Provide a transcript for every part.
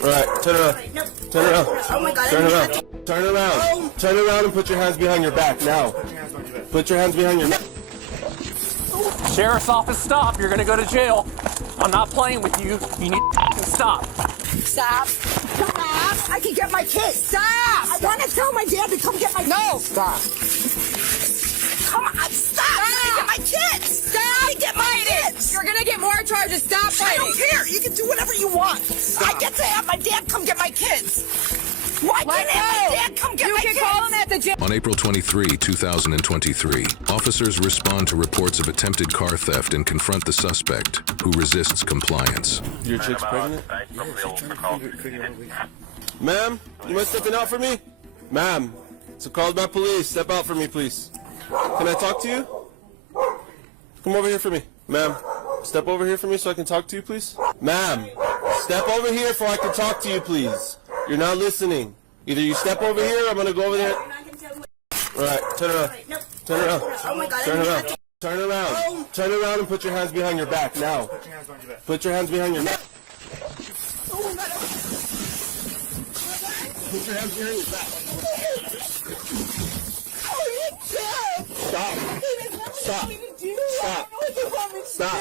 Alright, turn around. Turn around. Oh my God. Turn around. Turn around. Turn around and put your hands behind your back now. Put your hands behind your back. Sheriff's office, stop. You're gonna go to jail. I'm not playing with you. You need to stop. Stop. Stop. I can get my kids. Stop. I want to tell my dad to come get my kids. No. Stop. Come on. Stop. I can get my kids. Stop. I can get my kids. You're gonna get more charges. Stop fighting. I don't care. You can do whatever you want. Stop. I get to have my dad come get my kids. Why can't I have my dad come get my kids? You can call him at the jail. On April 23, 2023, officers respond to reports of attempted car theft and confront the suspect, who resists compliance. Your chick's pregnant? Yeah, she's trying to figure out ways. Ma'am, you mind stepping out for me? Ma'am, it's a call by police. Step out for me, please. Can I talk to you? Come over here for me. Ma'am, step over here for me so I can talk to you, please. Ma'am, step over here so I can talk to you, please. You're not listening. Either you step over here or I'm going to go over there. Alright, turn around. Turn around. Oh my God. Turn around. Turn around. Turn around and put your hands behind your back now. Put your hands behind your back. Oh my God. Put your hands behind your back. Stop. Stop. Stop. Stop.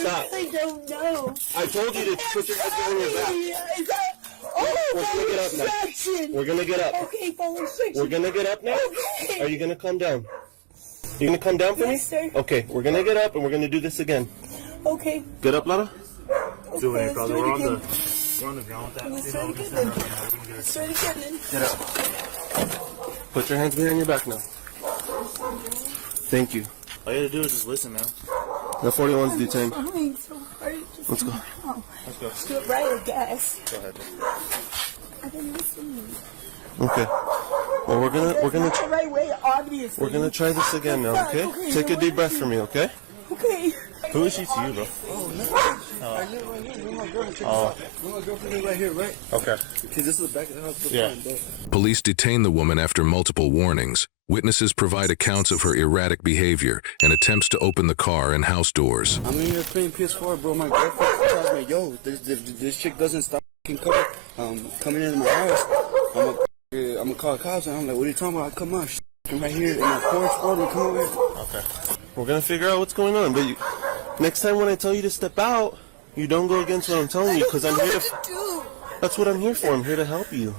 Stop. I don't know. I told you to put your hands behind your back. We're gonna get up now. We're gonna get up. Okay, phone restriction. We're gonna get up now. Okay. Are you gonna calm down? You gonna calm down for me? Yes, sir. Okay, we're gonna get up and we're gonna do this again. Okay. Get up, Lara. Do it, brother. We're on the Let's ground with that. try it again then. Let's try it again then. Get up. Put your hands behind your back now. Thank you. All you gotta do is just listen, man. The 41's detained. Trying so hard. Just Let's go. Let's go. do it right, I guess. Go ahead. I didn't listen. Okay. Well, we're That's not the right way, obviously. try this again now, okay? Take a deep breath for me, okay? Okay. Who is she to you, bro? Oh. Oh. My girlfriend right here, right? Okay. Because this is the back of the house. Yeah. Police detain the woman after multiple warnings. Witnesses provide accounts of her erratic behavior and attempts to open the car and house doors. I'm in here playing PS4, bro. My girlfriend tells me, yo, this chick doesn't stop coming into my house. I'm gonna call the cops, and I'm like, what are you talking about? Come on, I'm right here in my porch, bro. Come over here. Okay. We're gonna figure out what's going on, but next time when I tell you to step out, you don't go against what I'm telling you, because I'm here to. That's what I'm here for. I'm here to help you.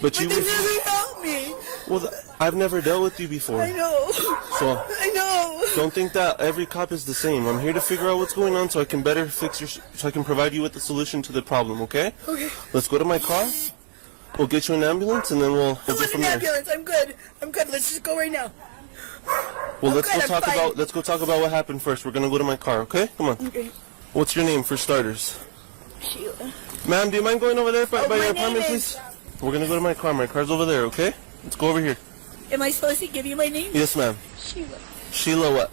But They never helped me. Well, I've never dealt with you before. I know. So I know. don't think that every cop is the same. I'm here to figure out what's going on so I can better so I can provide you with the solution to the problem, okay? Okay. Let's go to my car. We'll get you an ambulance and then we'll I go want from an there. ambulance. I'm good. I'm good. Let's just go right now. Well, I'm let's good, go I'm talk fine. let's go talk about what happened first. We're gonna go to my car, okay? Come on. Okay. What's your name for starters? Sheila. Ma'am, do you mind going over there by my your name apartment, is- please? We're gonna go to my car. My car's over there, okay? Let's go over here. Am I supposed to give you my name? Yes, ma'am. Sheila. Sheila what?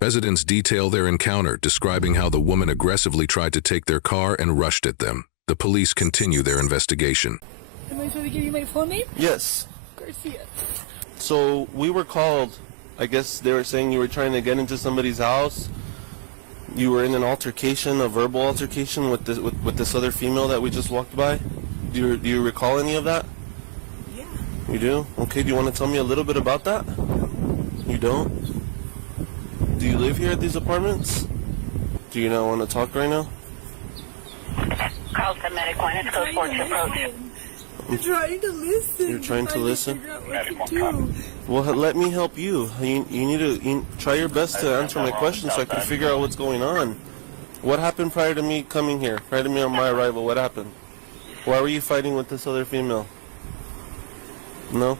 Residents detail their encounter, describing how the woman aggressively tried to take their car and rushed at them. The police continue their investigation. Am I supposed to give you my full name? Yes. Garcia. So we were called. I guess they were saying you were trying to get into somebody's house. You were in an altercation, a verbal altercation with this other female that we just walked by. Do you recall any of that? Yeah. You do? Okay, do you want to tell me a little bit about that? You don't? Do you live here at these apartments? Do you not want to talk right now? Carlton Medic 1, it's code 4 to approach. I'm trying to listen. You're trying to listen? Figure out what to do. Well, let me help you. You need to try your best to answer my questions so I can figure out what's going on. What happened prior to me coming here? Prior to me on my arrival, what happened? Why were you fighting with this other female? No?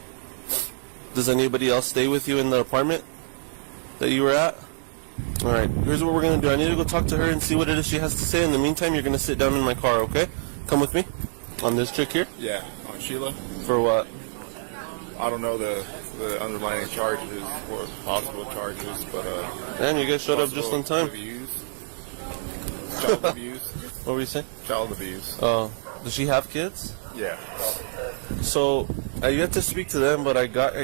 Does anybody else stay with you in the apartment that you were at? Alright, here's what we're going to do. I need to go talk to her and see what it is she has to say. In the meantime, you're going to sit down in my car, okay? Come with me. On this chick here? Yeah, on Sheila. For what? I don't know the underlying charges or possible charges, but Man, you guys showed up just on time. Abuse. Child abuse. What were you saying? Child abuse. Oh, does she have kids? Yeah. So I yet to speak to them, but I got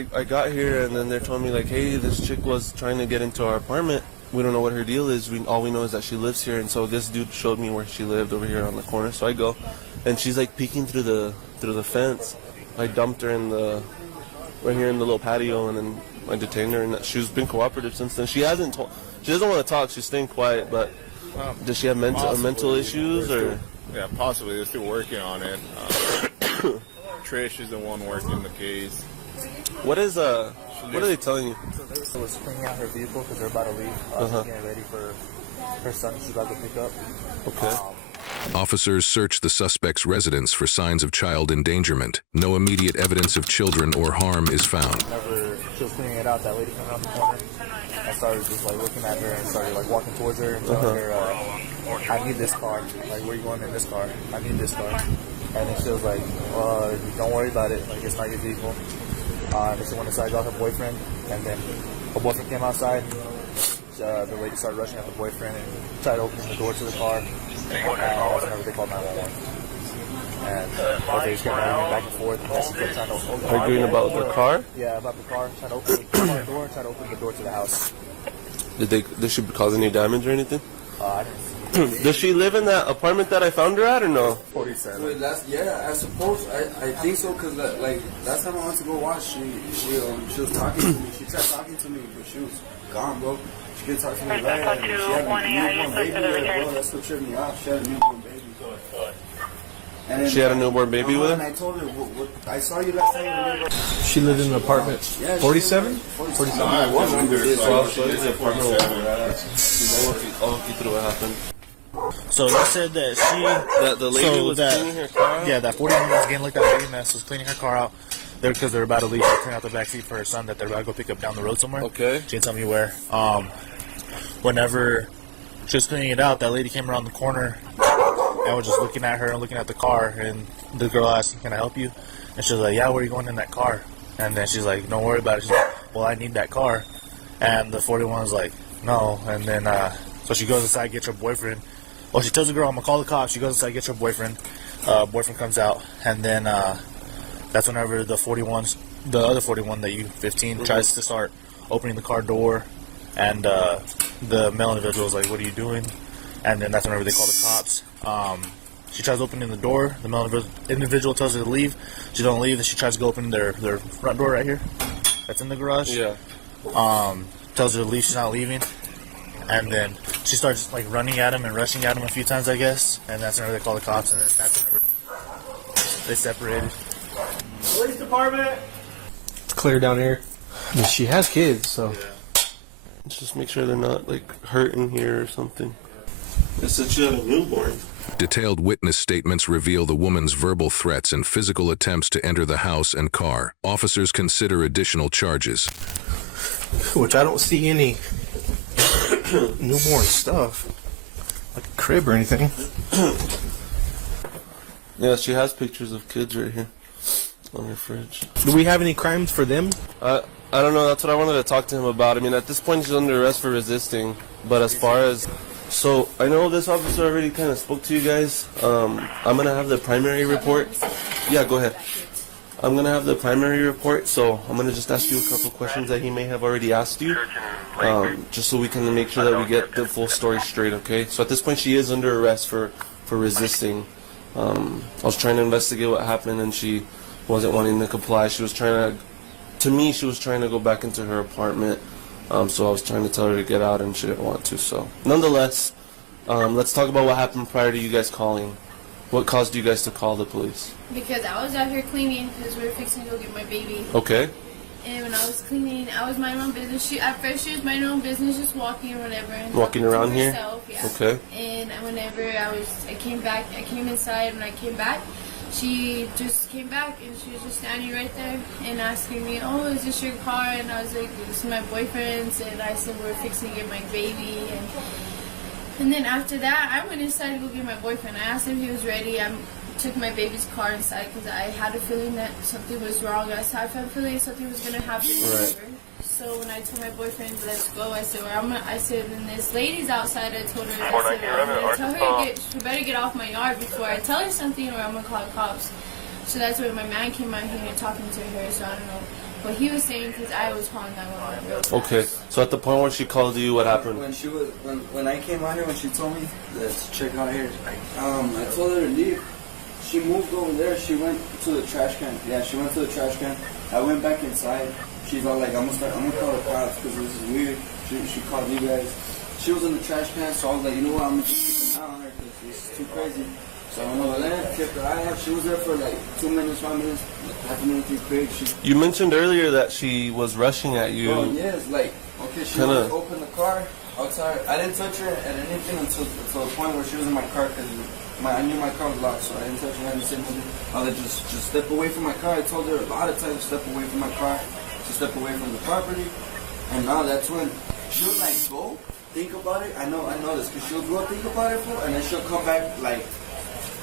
here and then they're telling me like, hey, this chick was trying to get into our apartment we don't know what her deal is. All we know is that she lives here, and so this dude showed me where she lived over here on the corner. So I go, and she's like peeking through the fence. I dumped her right here in the little patio, and then I detained her, and she's been cooperative since then. She doesn't want to talk. She's staying quiet, but does she have mental issues or? Yeah, possibly. They're still working on it. Trish is the one working the case. What are they telling you? So they was cleaning out her vehicle because they're about to leave. Getting ready for her son. She's about to pick up. Okay. Officers searched the suspect's residence for signs of child endangerment. No immediate evidence of children or harm is found. Whenever she was cleaning it out, that lady came around the corner. I started just like looking at her and started like walking towards her and telling her, I need this car. Like, where are you going in this car? I need this car. And then she was like, don't worry about it. Like, it's not your vehicle. And then she went inside, got her boyfriend, and then her boyfriend came outside. The lady started rushing at the boyfriend and tried opening the door to the car. And that's whenever they called 911. And they just kept arguing back and forth. And she kept trying to open Arguing about the car? Yeah, about the car. Trying to open the car door, trying to open the door to the house. Did she cause any damage or anything? I didn't see. Does she live in that apartment that I found her at or no? 47. Wait, I suppose I think so, because like last time I went to go watch, she was talking to me. She tried talking to me, but she was gone, bro. She could talk to me right, and she had a newborn baby with her, bro. That's what tripped me out. She had a newborn baby. And then, She had a newborn baby with her? And I told her, I saw you last time. She lived in an apartment. 47? 47. I was under this. I'll show you the apartment over there. I'll walk you through what happened. So they said that The lady was cleaning her car out? Yeah, that 41 was getting looked at baby mess, was cleaning her car out. Because they're about to leave, she cleaned out the back seat for her son that they're about to go pick up down the road somewhere. Okay. She didn't tell me where. Whenever she was cleaning it out, that lady came around the corner and was just looking at her and looking at the car. And the girl asked, "Can I help you?" And she was like, "Yeah, where are you going in that car?" And then she's like, "Don't worry about it." She's like, "Well, I need that car." And the 41 was like, "No." And then so she goes inside, gets her boyfriend. Well, she tells the girl, "I'm gonna call the cops." She goes inside, gets her boyfriend. Boyfriend comes out, and then that's whenever the other 41, the U15, tries to start opening the car door, and the male individual is like, "What are you doing?" And then that's whenever they call the cops. She tries opening the door. The male individual tells her to leave. She don't leave. Then she tries to go open their front door right here. That's in the garage. Yeah. Tells her to leave. She's not leaving. And then she starts like running at him and rushing at him a few times, I guess. And that's whenever they call the cops. And then that's whenever they separated. Police department. It's clear down here. I mean, she has kids, so. Yeah. Just make sure they're not like hurting here or something. They said she had a newborn. Detailed witness statements reveal the woman's verbal threats and physical attempts to enter the house and car. Officers consider additional charges. Which I don't see any newborn stuff. Like a crib or anything. Yeah, she has pictures of kids right here on her fridge. Do we have any crimes for them? I don't know. That's what I wanted to talk to him about. I mean, at this point, she's under arrest for resisting. But as far as... So, I know this officer already kind of spoke to you guys. I'm going to have the primary report. Yeah, go ahead. I'm going to have the primary report, so I'm going to just ask you a couple questions that he may have already asked you, just so we can make sure that we get the full story straight, okay? So at this point, she is under arrest for resisting. I was trying to investigate what happened, and she wasn't wanting to comply. She was trying to me, she was trying to go back into her apartment. So I was trying to tell her to get out, and she didn't want to. So, nonetheless, let's talk about what happened prior to you guys calling. What caused you guys to call the police? Because I was out here cleaning because we were fixing to go get my baby. Okay. And when I was cleaning, I was minding my own business. At first, she was minding her own business, just walking or whatever. And walking around here? Herself, yeah. Okay. And whenever I came inside. When I came back, she just came back and she was just standing right there and asking me, "Oh, is this your car?" And I was like, "This is my boyfriend's." And I said, "We're fixing to get my baby." And then after that, I went inside to go get my boyfriend. I asked him if he was ready. I took my baby's car inside because I had a feeling that something was wrong. I had a feeling something was going to happen. Right. So when I told my boyfriend, "Let's go," I said, "And this lady's outside." I told her, I'm going to tell her she better get off my yard before I tell her something, or I'm going to call the cops. So that's when my man came out here and talking to her. So I don't know what he was saying because I was calling 911 real fast. Okay. So at the point where she called you, what happened? When I came out here, when she told me let's check out here, I told her to leave. She moved over there. She went to the trash can. Yeah, she went to the trash can. I went back inside. She's all like, I'm gonna call the cops because this is weird. She called you guys. She was in the trash can, so I was like, you know what, I'm gonna just keep an eye on her because this is too crazy. So I went over there, kept her eye out. She was there for like 2 minutes, 5 minutes, like half a minute too quick. You mentioned earlier that she was rushing at you. Oh yes, like okay, she opened the car outside. I didn't touch her at anything until the point where she was in my car because I knew my car was locked, so I didn't touch her. I didn't say nothing. I was like, just step away from my car. I told her a lot of times, step away from my car, to step away from the property. And now that's when she was like, go, think about it. I know this, because she'll go think about it, and then she'll come back like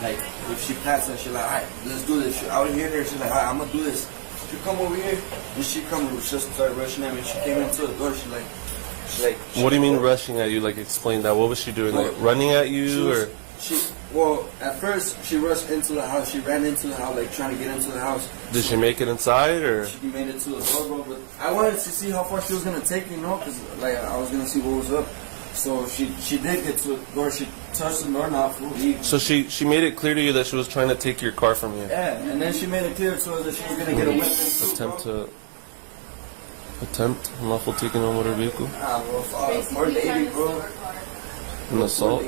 if she passes, she's like, all right, let's do this. I would hear her, she's like, all right, I'm gonna do this. She'll come over here, and she'll just start rushing at me. She came into the door, she's like. What do you mean rushing at you? Like, explain that. What was she doing? Like, running at you, Well, at first she rushed into the house. She ran into the house, like trying to get into the house. Did she make it inside, or? She made it to the door, bro. But I wanted to see how far she was gonna take me, because like I was gonna see what was up. So she did get to the door. She touched the doorknob. So she made it clear to you that she was trying to take your car from you. Yeah, and then she made it clear to us that she was gonna get a weapon. Attempt unlawful taking on motor vehicle. Or lady, bro. An assault.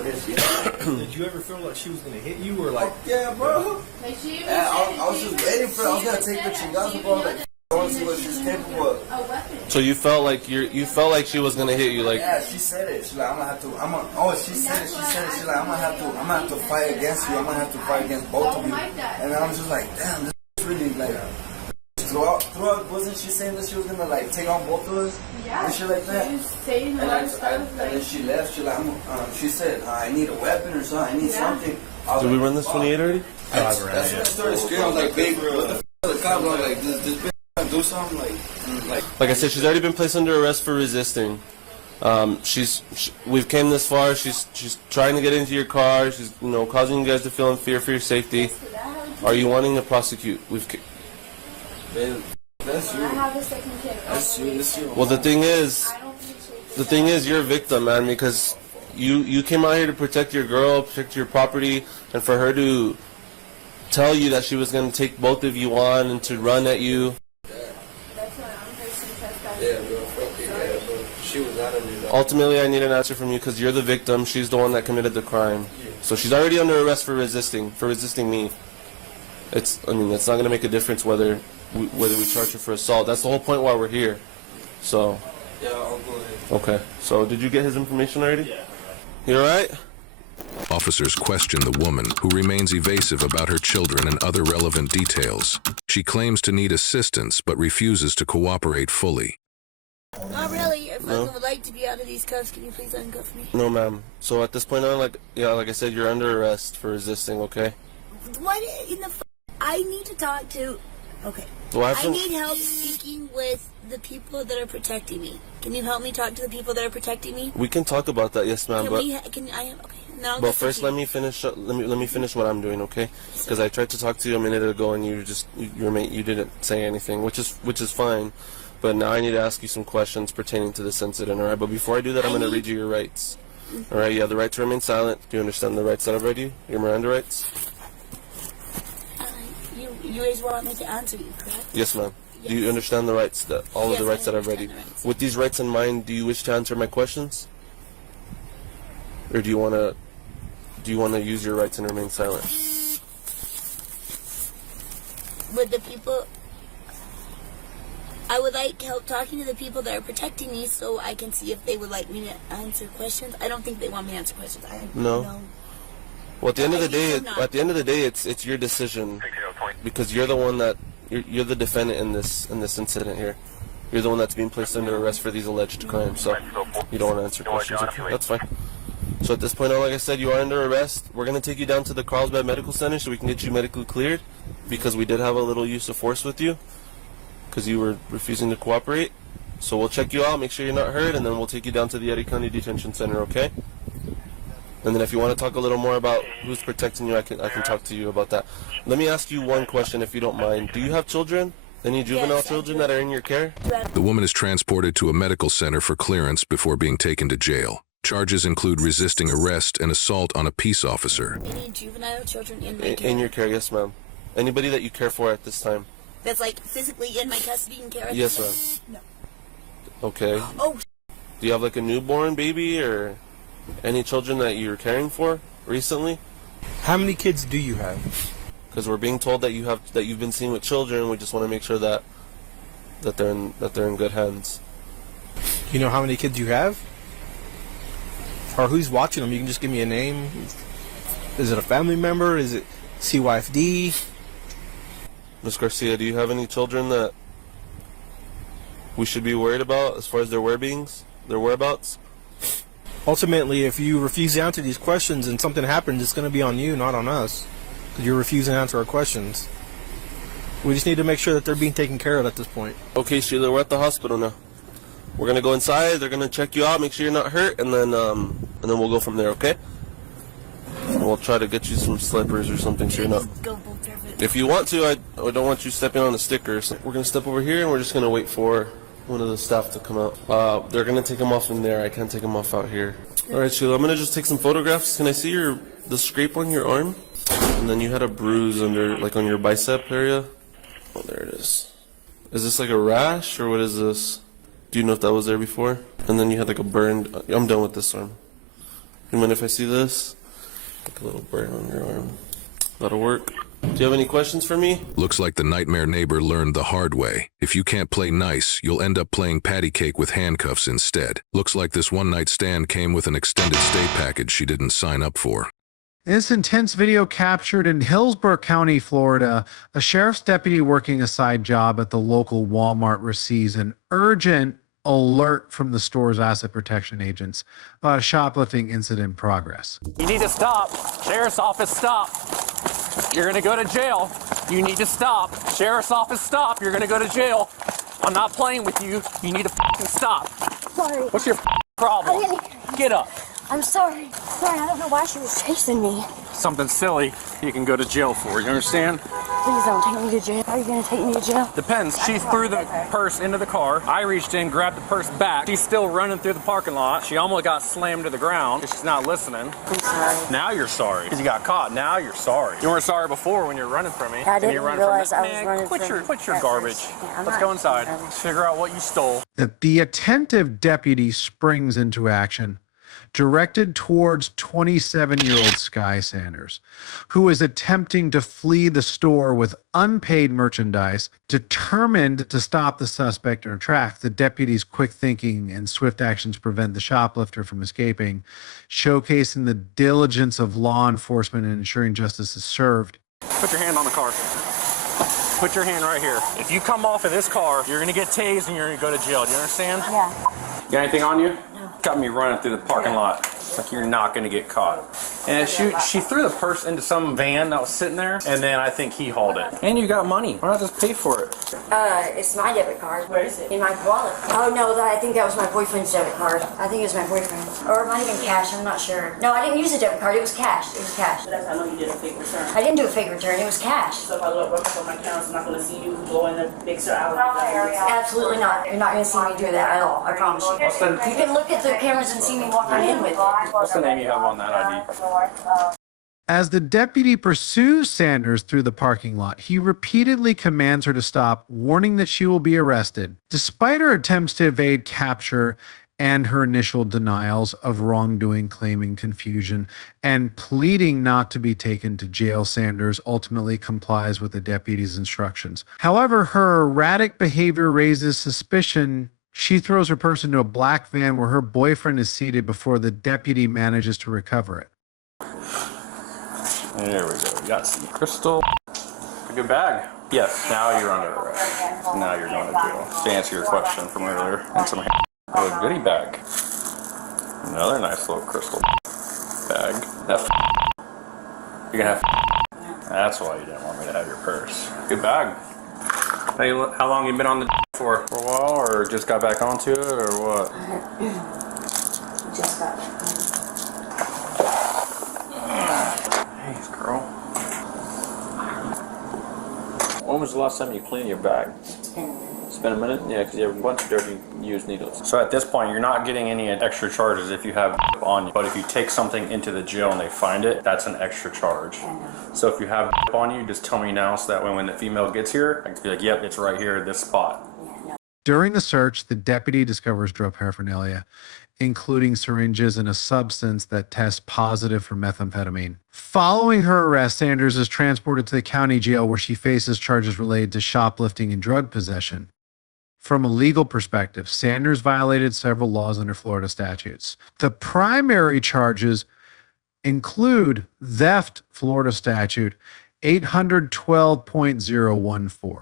Did you ever feel like she was gonna hit you, or like? Yeah, bro. Like she I was just waiting for her. I was gonna take the chingazo, bro. Like, I want to see what she's capable of. So you felt like she was gonna hit you, like? Yeah, she said it. She's like, I'm gonna have to. She said it. She's like, I'm gonna have to fight against you. I'm gonna have to fight against both of you. And I was just like, damn, this is really like. Throughout, wasn't she saying that she was gonna like take on both of us? Yeah. And shit like that. She was saying a lot of stuff. And then she left. She like, she said, I need a weapon or something. I need something. Did we run this 28 already? That's when I started screaming. I was like, babe, what the f*** the cop? I was like, this bitch do something Like I said, she's already been placed under arrest for resisting. We've came this far. She's trying to get into your car. She's causing you guys to feel in fear for your safety. Are you wanting to prosecute? That's you. I have a second kid. That's you. Well, the thing is, you're a victim, man, because you came out here to protect your girl, protect your property, and for her to tell you that she was going to take both of you on and to run at you. That's what I'm personally Yeah, bro. Bro. She was out of me. Ultimately, I need an answer from you because you're the victim. She's the one that committed the crime. So she's already under arrest for resisting me. It's not going to make a difference whether we charge her for assault. That's the whole point why we're here. So. Yeah, I'll go ahead. Okay. So did you get his information already? Yeah. You alright? Officers question the woman, who remains evasive about her children and other relevant details. She claims to need assistance, but refuses to cooperate fully. Not really. If I would like to be out of these cuffs, can you please uncuff me? No, ma'am. So at this point on, like I said, you're under arrest for resisting, okay? What in the I need to talk to... Okay. I need help speaking with the people that are protecting me. Can you help me talk to the people that are protecting me? We can talk about that, yes, ma'am. Okay. But first, let me finish. Let me finish what I'm doing, okay? Because I tried to talk to you a minute ago, and you didn't say anything, which is fine. But now I need to ask you some questions pertaining to this incident, all right? But before I do that, I'm going to read you your rights. All right? You have the right to remain silent. Do you understand the rights that I've read you? Your Miranda rights? You guys want me to answer you, correct? Yes, ma'am. Yes. Do you understand the rights all of the rights that I've read you? With these rights in mind, do you wish to answer my questions, or do you want to use your rights and remain silent? With the people, I would like help talking to the people that are protecting me, so I can see if they would like me to answer questions. I don't think they want me to answer questions. No. Well, at the end of the day, it's your decision, because you're the one that you're the defendant in this incident here. You're the one that's being placed under arrest for these alleged crimes. So you don't want to answer questions. Okay, that's fine. So at this point, like I said, you are under arrest. We're gonna take you down to the Carlsbad Medical Center so we can get you medically cleared, because we did have a little use of force with you, because you were refusing to cooperate. So we'll check you out, make sure you're not hurt, and then we'll take you down to the Eddie County Detention Center. Okay? And then if you want to talk a little more about who's protecting you, I can talk to you about that. Let me ask you one question, if you don't mind. Do you have children? Any juvenile children that are in your care? The woman is transported to a medical center for clearance before being taken to jail. Charges include resisting arrest and assault on a peace officer. Any juvenile children in my care? In your care, yes, ma'am. Anybody that you care for at this time? That's like physically in my custody and care? Yes, ma'am. No. Okay. Oh, Do you have like a newborn baby or any children that you're caring for recently? How many kids do you have? Because we're being told that you've been seen with children. We just want to make sure that they're in good hands. You know how many kids you have? Or who's watching them? You can just give me a name. Is it a family member? Is it CYFD? Ms. Garcia, do you have any children that we should be worried about as far as their whereabouts? Ultimately, if you refuse to answer these questions and something happens, it's going to be on you, not on us. Because you're refusing to answer our questions. We just need to make sure that they're being taken care of at this point. Okay, Sheila, we're at the hospital now. We're going to go inside. They're going to check you out, make sure you're not hurt, and then we'll go from there, okay? And we'll try to get you some slippers or something so you're not... If you want to, I don't want you stepping on the sticker. So we're going to step over here, and we're just going to wait for one of the staff to come out. They're going to take them off in there. I can't take them off out here. All right, Sheila, I'm going to just take some photographs. Can I see the scrape on your arm? And then you had a bruise on your bicep area. Oh, there it is. Is this like a rash, or what is this? Do you know if that was there before? And then you had like a burned... I'm done with this arm. You mind if I see this? Like a little burn on your arm. That'll work. Do you have any questions for me? Looks like the nightmare neighbor learned the hard way. If you can't play nice, you'll end up playing patty cake with handcuffs instead. Looks like this one-night stand came with an extended stay package she didn't sign up for. In this intense video captured in Hillsborough County, Florida, a sheriff's deputy working a side job at the local Walmart receives an urgent alert from the store's asset protection agents about a shoplifting incident in progress. You need to stop. Sheriff's office, stop. You're going to go to jail. You need to stop. Sheriff's office, stop. You're going to go to jail. I'm not playing with you. You need to fucking stop. sorry. What's your problem? Get up. I'm sorry. Sorry, I don't know why she was chasing me. Something silly you can go to jail for, you understand? Please don't take me to jail. Are you going to take me to jail? Depends. She threw the purse into the car. I reached in, grabbed the purse back. She's still running through the parking lot. She almost got slammed to the ground. She's not listening. I'm sorry. Now you're sorry. Because you got caught. Now you're sorry. You weren't sorry before when you were running from me. I didn't realize I was running quit from your garbage. Yeah, Let's go inside. Let's figure out what you stole. The attentive deputy springs into action, directed towards 27-year-old Sky Sanders, who is attempting to flee the store with unpaid merchandise. Determined to stop the suspect in her tracks, the deputy's quick thinking and swift actions prevent the shoplifter from escaping, showcasing the diligence of law enforcement in ensuring justice is served. Put your hand on the car. Put your hand right here. If you come off of this car, you're going to get tased and you're going to go to jail. Do you understand? Yeah. You got anything on you? Got me running through the parking lot. Like you're not going to get caught. And she threw the purse into some van that was sitting there, and then I think he hauled it. And you got money. Why not just pay for it? It's my debit card. Where is it? In my wallet. Oh, no, I think that was my boyfriend's debit card. I think it was my boyfriend. Or it might have been cash, I'm not sure. No, I didn't use a debit card, it was cash. It was cash. But that's how I know you did a fake return. I didn't do a fake return, it was cash. So if I look up on my account, I'm not going to see you go in the big sir alley. Absolutely not. You're not going to see me do that at all, I promise you. You can look at the cameras and see me walking in with it. What's the name you have on that ID? As the deputy pursues Sanders through the parking lot, he repeatedly commands her to stop, warning that she will be arrested. Despite her attempts to evade capture and her initial denials of wrongdoing, claiming confusion, and pleading not to be taken to jail, Sanders ultimately complies with the deputy's instructions. However, her erratic behavior raises suspicion. She throws her purse into a black van where her boyfriend is seated before the deputy manages to recover it. There we go. We got some crystal. A good bag. Yes, now you're under arrest. Now you're going to jail. To answer your question from earlier. And some a goodie bag. Another nice little crystal bag. You're going to have. That's why you didn't want me to have your purse. Good bag. How long you been on the for? For a while, or just got back onto it, or what? Just got back. Thanks, girl. What When was the last time you cleaned your bag? It's been a minute? Yeah, because you have a bunch of dirty used needles. So at this point, you're not getting any extra charges if you have on you. But if you take something into the jail and they find it, that's an extra charge. So if you have on you, just tell me now so that when the female gets here, I can be like, yep, it's right here at this spot. During the search, the deputy discovers drug paraphernalia, including syringes and a substance that tests positive for methamphetamine. Following her arrest, Sanders is transported to the county jail where she faces charges related to shoplifting and drug possession. From a legal perspective, Sanders violated several laws under Florida statutes. The primary charges include theft, Florida statute 812.014,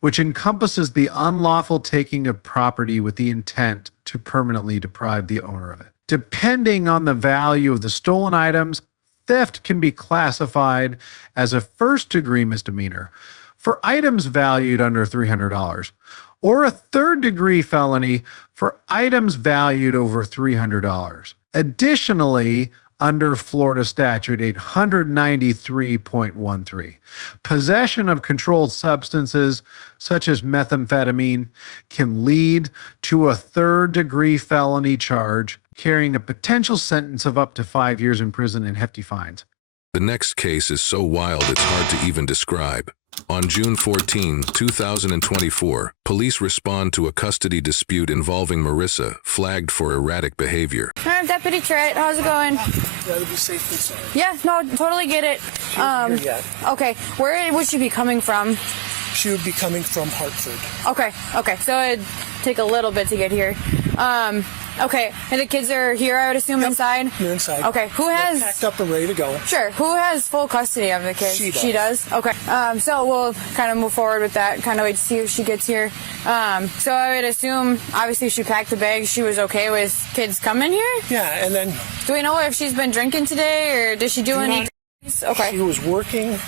which encompasses the unlawful taking of property with the intent to permanently deprive the owner of it. Depending on the value of the stolen items, theft can be classified as a first-degree misdemeanor for items valued under $300, or a third-degree felony for items valued over $300. Additionally, under Florida statute 893.13, possession of controlled substances such as methamphetamine can lead to a third-degree felony charge carrying a potential sentence of up to 5 years in prison and hefty fines. The next case is so wild it's hard to even describe. On June 14, 2024, police respond to a custody dispute involving Marissa, flagged for erratic behavior. I'm Deputy Trent. How's it going? Gotta be safe and sound. Yeah, no, totally get it. Okay, where would she be coming from? She would be coming from Hartford. Okay, so it'd take a little bit to get here. Okay, and the kids are here, I would assume, inside? They're inside. Okay, who has... They're packed up and ready to go. Sure, who has full custody of the kids? She does. Okay, so we'll kind of move forward with that, kind of wait to see if she gets here. So I would assume, obviously, she packed the bag, she was okay with kids coming here? Yeah, and then... Do we know if she's been drinking today, or did she do any... Okay. She was working,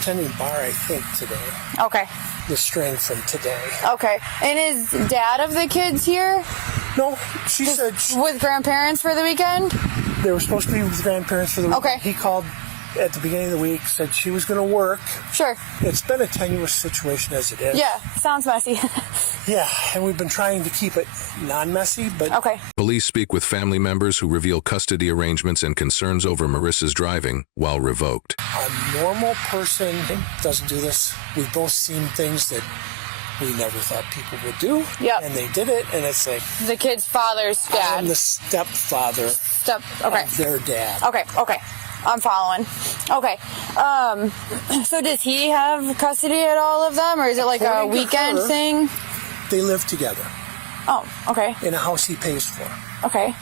attending bar, I think, today. Okay. The string from today. Okay, and is dad of the kids here? No, she said... With grandparents for the weekend? They were supposed to be with grandparents for the week. Okay. He called at the beginning of the week, said she was going to work. Sure. It's been a tenuous situation as it is. Yeah, sounds messy. Yeah, and we've been trying to keep it non-messy, but... Okay. Police speak with family members who reveal custody arrangements and concerns over Marissa's driving while revoked. A normal person doesn't do this. We've both seen things that we never thought people would do. Yep. And they did it, and it's like... The kid's father's dad. I'm the stepfather of their dad. Okay. I'm following. Okay. So does he have custody at all of them, or is it like a weekend thing? They live together. Oh, okay. In a house he pays for. Okay.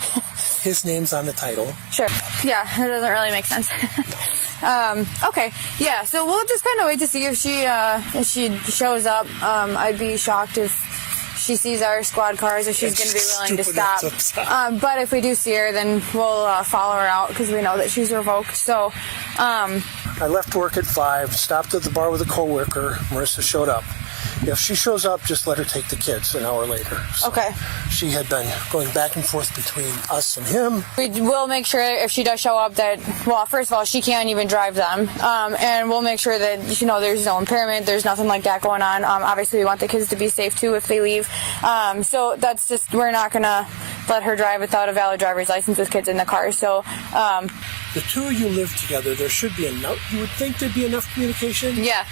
His name's on the title. Sure. Yeah, it doesn't really make sense. Okay. Yeah, so we'll just kind of wait to see if she shows up. I'd be shocked if she sees our squad cars, if she's going to be willing to stop. But if we do see her, then we'll follow her out because we know that she's revoked. So, I left work at 5, stopped at the bar with a coworker. Marissa showed up. If she shows up, just let her take the kids an hour later. So okay. She had been going back and forth between us and him. We will make sure if she does show up that, well, first of all, she can't even drive them. And we'll make sure that, there's no impairment, there's nothing like that going on. Obviously, we want the kids to be safe, too, if they leave. So that's just, we're not going to let her drive without a valid driver's license with kids in the car. So, the two of you live together. There should be enough. You would think there'd be enough communication. Yeah.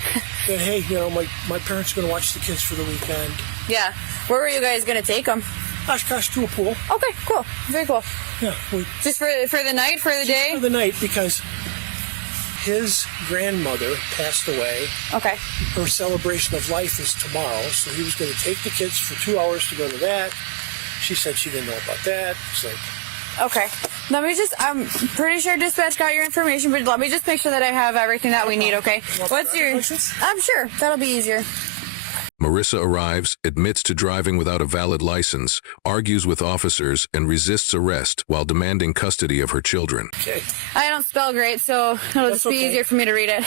That, hey, my parents are going to watch the kids for the weekend. Yeah. Where were you guys going to take them? Oshkosh to a pool. Okay, cool. Very cool. Yeah. Just for the night, for the day? For the night, because his grandmother passed away. Okay. Her celebration of life is tomorrow, so he was going to take the kids for 2 hours to go to that. She said she didn't know about that. It's like... Okay. I'm pretty sure dispatch got your information, but let me just make sure that I have everything that we need, okay? What's your... I'm sure. That'll be easier. Marissa arrives, admits to driving without a valid license, argues with officers, and resists arrest while demanding custody of her children. Okay. I don't spell great, so it'll just be easier for me to read it.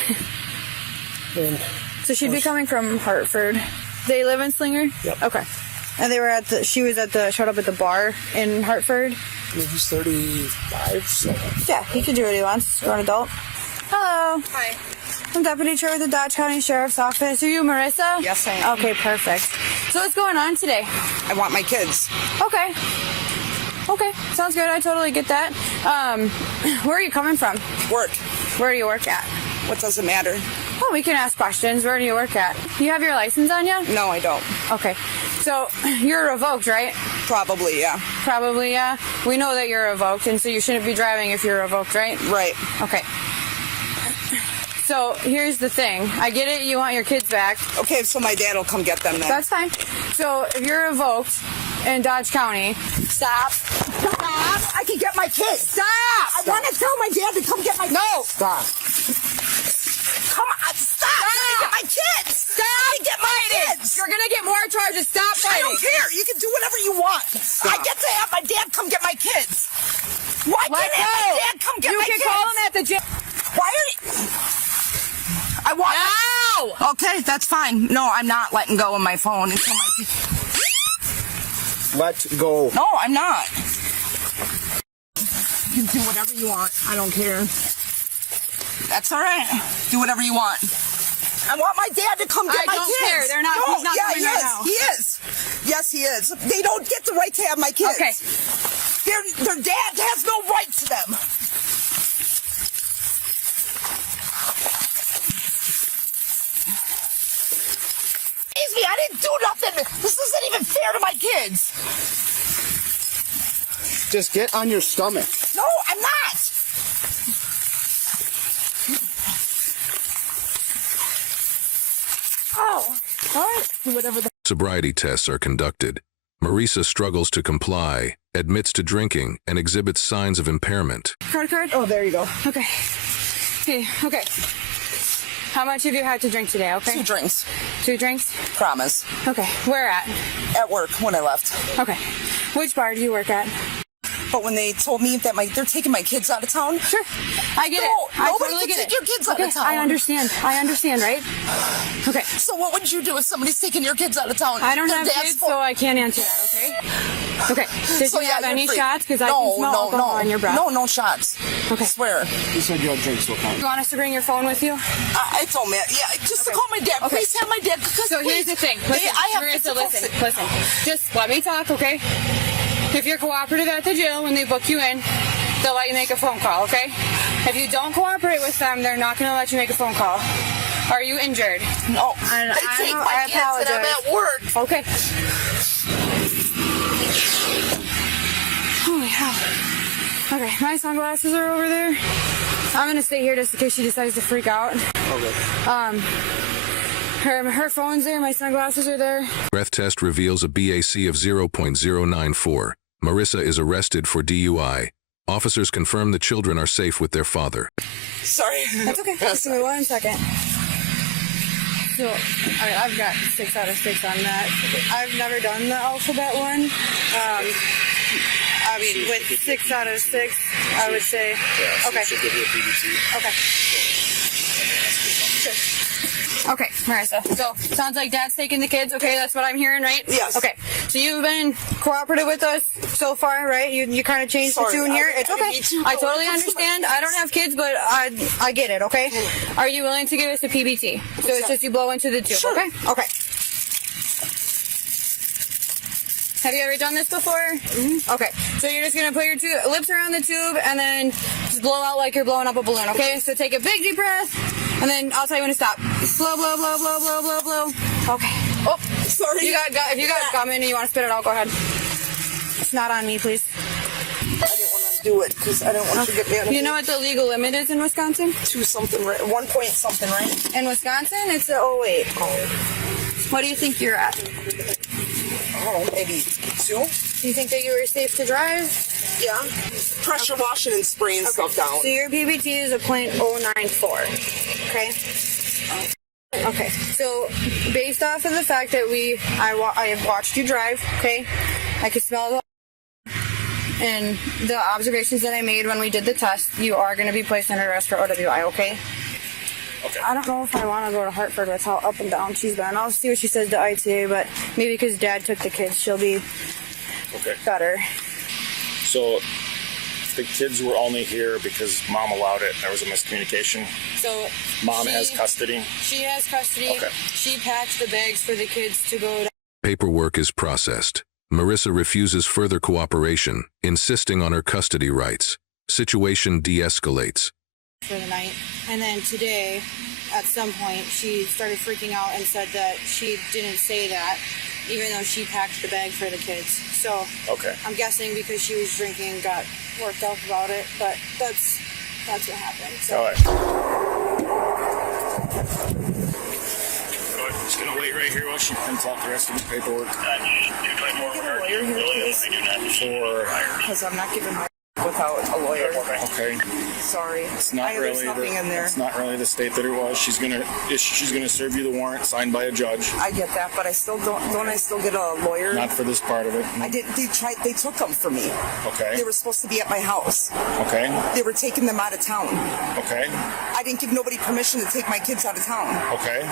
So she'd be coming from Hartford. They live in Slinger? Yep. Okay. And showed up at the bar in Hartford? He's 35, so... Yeah, he can do what he wants. Grown adult. Hello. Hello. Hi. I'm Deputy Chair with the Dodge County Sheriff's Office. Are you Marissa? Yes, I am. Okay, perfect. So what's going on today? I want my kids. Okay. Okay, sounds good. I totally get that. Where are you coming from? Work. Where do you work at? What does it matter? Oh, we can ask questions. Where do you work at? You have your license on you? No, I don't. Okay. So you're revoked, right? Probably, yeah. Probably, yeah. We know that you're revoked, and so you shouldn't be driving if you're revoked, right? Right. Okay. So here's the thing. I get it. You want your kids back. Okay, so my dad will come get them then. That's fine. So if you're revoked in Dodge County, Stop. Stop. I can get my kids. Stop. I want to tell my dad to come get my kids. No. Stop. Come on. Stop. Let me get my kids. Stop. Let me get my kids. you're going to get more charges. Stop I fighting. don't care. You can do whatever you want. I get to have my dad come get my kids. Why can't I have my dad come get my kids? You can call him at the gym. Why are you... I want... Ow! Okay, that's fine. No, I'm not letting go of my phone until my... Let go. No, I'm not. You can do whatever you want. I don't care. That's all right. Do whatever you want. I want my dad to come get my kids. I don't care. They're not. No, He's not yeah, coming he right is. now. He is. Yes, he is. They don't get the right to have my kids. Okay. Their dad has no right to them. Excuse me, I didn't do nothing. This isn't even fair to my kids. Just get on your stomach. No, I'm not. Oh, all right. Do whatever the... Sobriety tests are conducted. Marisa struggles to comply, admits to drinking, and exhibits signs of impairment. Card. Oh, there you go. Okay. Hey, okay. How much have you had to drink today, okay? 2 drinks. 2 drinks? Promise. Okay. Where at? At work when I left. Okay. Which bar do you work at? But when they told me that they're taking my kids out of town. Sure. I get it. I Nobody totally can get take it. your kids out of town. I understand, right? Okay. So what would you do if somebody's taking your kids out of town? I don't Their have dad's kids, so I can't answer that, okay? Okay. Did So, you yeah, have you're any free. shots? Because I can smell alcohol on your breath. No shots. Okay. I swear. You said you had drinks, so come. You want us to bring your phone with you? I told me, yeah, just to call my dad. Okay. Please have my dad. So here's the thing. Listen, I have Marissa, physical listen. Just let me talk, okay? If you're cooperative at the jail when they book you in, they'll let you make a phone call, okay? If you don't cooperate with them, they're not going to let you make a phone call. Are you injured? No. And They take my kids apologize. and I'm at work. Okay. Holy hell. Okay, my sunglasses are over there. I'm going to stay here just in case she decides to freak out. Okay. Her phone's there, my sunglasses are there. Breath test reveals a BAC of 0.094. Marissa is arrested for DUI. Officers confirm the children are safe with their father. Sorry. That's okay. Just give me 1 second. So, I've got 6 out of 6 on that. I've never done the alphabet one. I mean, with 6 out of 6, I would say. Okay. She'll give you a PBT. Okay. Sure. Okay, Marissa. So, sounds like Dad's taking the kids. Okay, that's what I'm hearing, right? Yes. Okay. So you've been cooperative with us so far, right? You kind of changed the tune here. It's okay. I totally understand. I don't have kids, but I get it. Okay. Are you willing to give us a PBT? So it's just you blow into the tube. Sure. Okay. Okay. Have you ever done this before? Mm-hmm. Okay. So you're just gonna put your lips around the tube and then just blow out like you're blowing up a balloon. Okay. So take a big deep breath. And then I'll tell you when to stop. Blow, blow, blow, blow, blow, blow, blow. Okay. Oh, sorry. If you got gum in and you want to spit it out, go ahead. It's not on me, please. I didn't want to do it because I don't want you to get me out of You know what the legal limit is in Wisconsin? 2 something, right? 1 point something, right? In Wisconsin, it's a 08. What do you think you're at? Oh, maybe 2. Do you think that you were safe to drive? Yeah. Pressure washing and spraying stuff down. So your PBT is a .094. Okay. Okay. So based off of the fact that I have watched you drive, okay, I could smell the and the observations that I made when we did the test, you are going to be placed under arrest for OWI, okay? Okay. I don't know if I want to go to Hartford with how up and down she's been. I'll see what she says to ITA, but maybe because Dad took the kids, she'll be better. So the kids were only here because mom allowed it. There was a miscommunication. So Mom has custody. She has custody. Okay. She packed the bags for the kids to go to. Paperwork is processed. Marissa refuses further cooperation, insisting on her custody rights. Situation de-escalates. For the night. And then today, at some point, she started freaking out and said that she didn't say that, even though she packed the bag for the kids. So Okay. I'm guessing because she was drinking and got worked up about it, but that's what happened. So. All right. Just gonna wait right here while she prints out the rest of the paperwork. Can I get a lawyer here, please? Because I'm not giving my without a lawyer. Okay. Sorry. It's not There's really nothing in there. It's not really the state that it was. She's gonna serve you the warrant signed by a judge. I get that, but I still don't I still get a lawyer? Not for this part of it. I did. They took them from me. Okay. They were supposed to be at my house. Okay. They were taking them out of town. Okay. I didn't give nobody permission to take my kids out of town. Okay.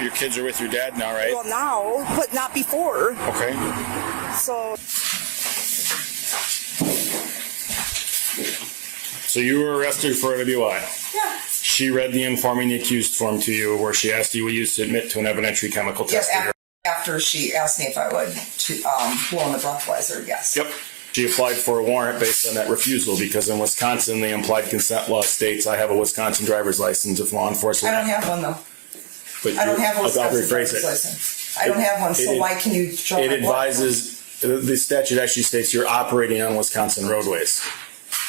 Your kids are with your dad now, right? Well, now, but not before. Okay. So you were arrested for a WI. Yeah. She read the informing the accused form to you, where she asked you will you submit to an evidentiary chemical test. Yes, after she asked me if I would blow on the breathalyzer, yes. Yep. She applied for a warrant based on that refusal because in Wisconsin, the implied consent law states I have a Wisconsin driver's license if law enforcement. I don't have one though. But I don't have a I'll Wisconsin rephrase driver's it. license. I don't have one, so why can you show It my advises, the statute actually states you're operating on Wisconsin roadways.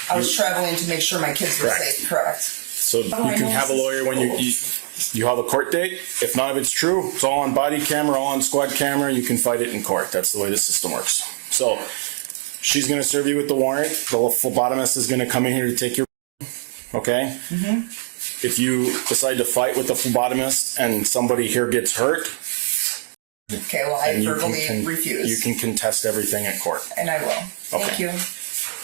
I was traveling to make sure my kids were safe, correct. So you can have a lawyer when you have a court date. If none of it's true, it's all on body camera, all on squad camera, you can fight it in court. That's the way the system works. So she's going to serve you with the warrant. The phlebotomist is going to come in here to take your, okay? Mm-hmm. If you decide to fight with the phlebotomist and somebody here gets hurt, okay, well, I verbally refuse. You can contest everything at court. And I will. Thank you.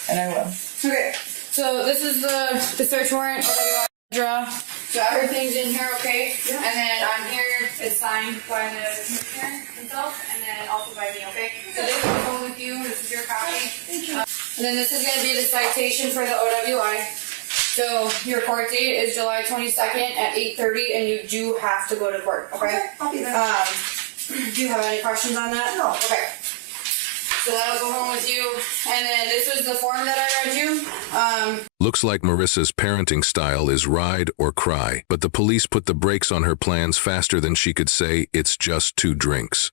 And I will. Okay, so this is the search warrant that I draw. So everything's in here, okay? Yeah. And then on here, it's signed by the commissioner himself, and then also by me, okay? So this will go with you. This is your copy. Thank you. And then this is going to be the citation for the OWI. So your court date is July 22nd at 8:30, and you do have to go to court, okay? I'll be there. Do you have any questions on that? No. Okay. So that'll go home with you. And then this was the form that I read you. Looks like Marissa's parenting style is ride or cry, but the police put the brakes on her plans faster than she could say it's just 2 drinks.